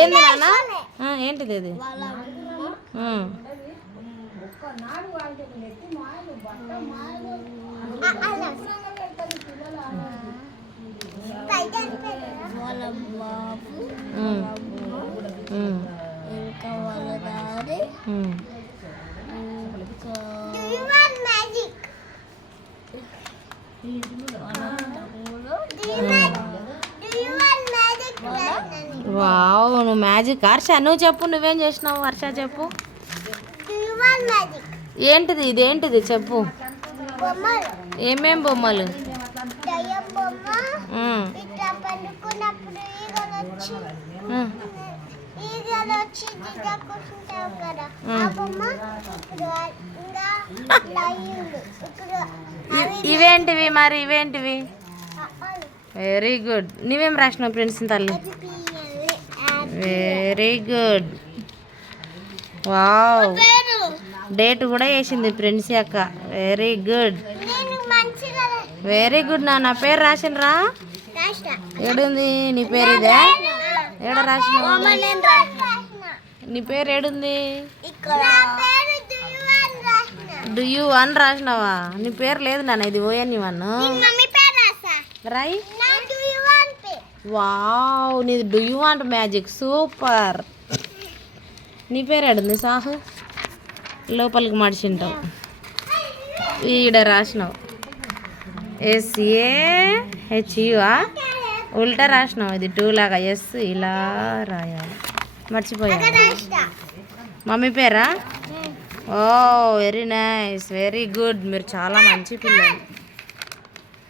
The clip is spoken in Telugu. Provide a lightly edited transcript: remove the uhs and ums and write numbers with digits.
ఏంది నాన్న? ఏంటిది అది? ఇంకా వాళ్ళ దారి వావ్, నువ్వు మ్యాజిక్. హర్ష నువ్వు చెప్పు, నువ్వేం చేసినావు? హర్ష చెప్పు. ఏంటిది? ఇదేంటిది చెప్పు. ఏమేం బొమ్మలు? ఇవేంటివి మరి? ఇవేంటివి? Very good. నువ్వేం రాసినావు ఫ్రెండ్స్ తల్లి? Very good. వావ్, డేట్ కూడా వేసింది ఫ్రెండ్స్ అక్క. Very good, very good. నా పేరు రాసినరా? ఏడుంది నీ పేరు? ఇదే ఏడ రాసినావు? నీ పేరు ఏడుంది? డు యూ వన్ రాసినావా? నీ పేరు లేదు నాన్న, ఇది ఓఎన్యు వన్. రాయి. వావ్, నీది do you want magic. Super. నీ పేరు ఏడుంది? సాహు. లోపలికి మడిచింటావు. ఈడ రాసినావు SAHUA. ఉల్టా రాసినావు. ఇది 2 లాగా. ఎస్ ఇలా రాయాలి. మర్చిపోయా. మమ్మీ పేరా? ఓ వెరీ నైస్, వెరీ గుడ్. మీరు చాలా మంచి పిల్లలు.